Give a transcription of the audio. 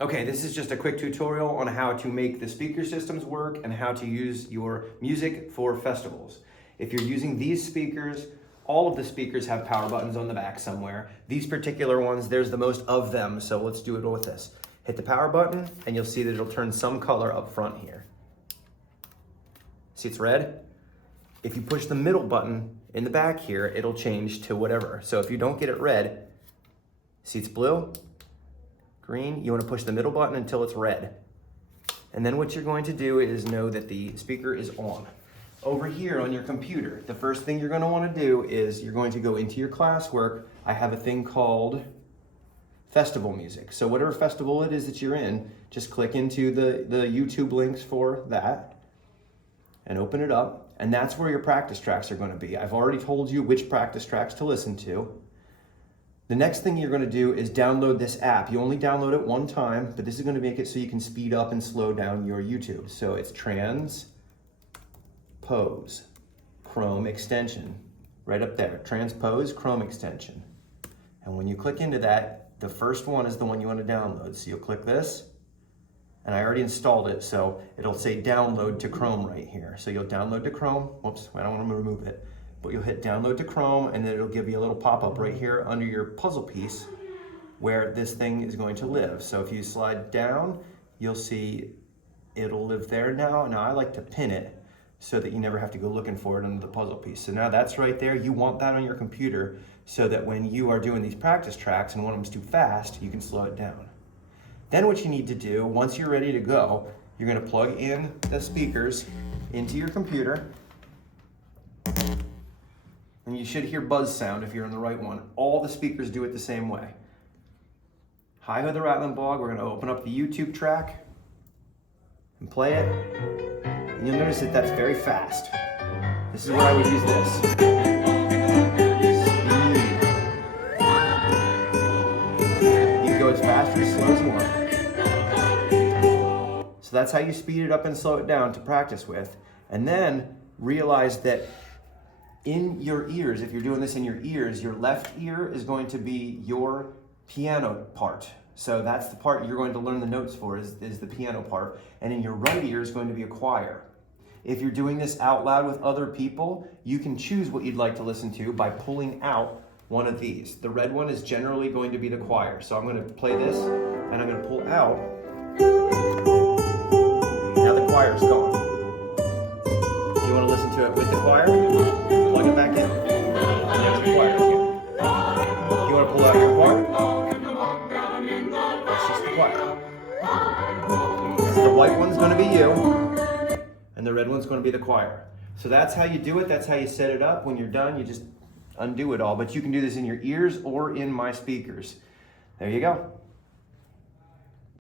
Okay, this is just a quick tutorial on how to make the speaker systems work and how to use your music for festivals. If you're using these speakers, all of the speakers have power buttons on the back somewhere. These particular ones, there's the most of them, so let's do it with this. Hit the power button and you'll see that it'll turn some color up front here. See it's red? If you push the middle button in the back here, it'll change to whatever. So if you don't get it red, see it's blue? Green, you want to push the middle button until it's red. And then what you're going to do is know that the speaker is on. Over here on your computer, the first thing you're going to want to do is you're going to go into your classwork. I have a thing called festival music. So whatever festival it is that you're in, just click into the YouTube links for that and open it up. And that's where your practice tracks are going to be. I've already told you which practice tracks to listen to. The next thing you're going to do is download this app. You only download it one time, but this is going to make it so you can speed up and slow down your YouTube. So it's Transpose Chrome extension, right up there. Transpose Chrome extension. And when you click into that, the first one is the one you want to download. So you'll click this, and I already installed it, so it'll say download to Chrome right here. So you'll download to Chrome. Whoops, I don't want to remove it. But you'll hit download to Chrome, and then it'll give you a little pop-up right here under your puzzle piece where this thing is going to live. So if you slide down, you'll see it'll live there now. Now I like to pin it so that you never have to go looking for it under the puzzle piece. So now that's right there. You want that on your computer so that when you are doing these practice tracks and one of them's too fast, you can slow it down. Then what you need to do, once you're ready to go, you're gonna plug in the speakers into your computer. And you should hear buzz sound if you're in the right one. All the speakers do it the same way. Hi Ho the Rattling Blog, we're gonna open up the YouTube track and play it. And you'll notice that that's very fast. This is where I would use this. Speed. You can go as fast or as slow as you want. So that's how you speed it up and slow it down to practice with. And then realize that in your ears, if you're doing this in your ears, your left ear is going to be your piano part. So that's the part you're going to learn the notes for, is the piano part. And in your right ear is going to be a choir. If you're doing this out loud with other people, you can choose what you'd like to listen to by pulling out one of these. The red one is generally going to be the choir. So I'm going to play this, and I'm going to pull out. Now the choir's gone. You want to listen to it with the choir? Plug it back in. And there's the choir again. You want to pull out your part? That's just the choir. So the white one's going to be you, and the red one's going to be the choir. So that's how you do it. That's how you set it up. When you're done, you just undo it all. But you can do this in your ears or in my speakers. There you go.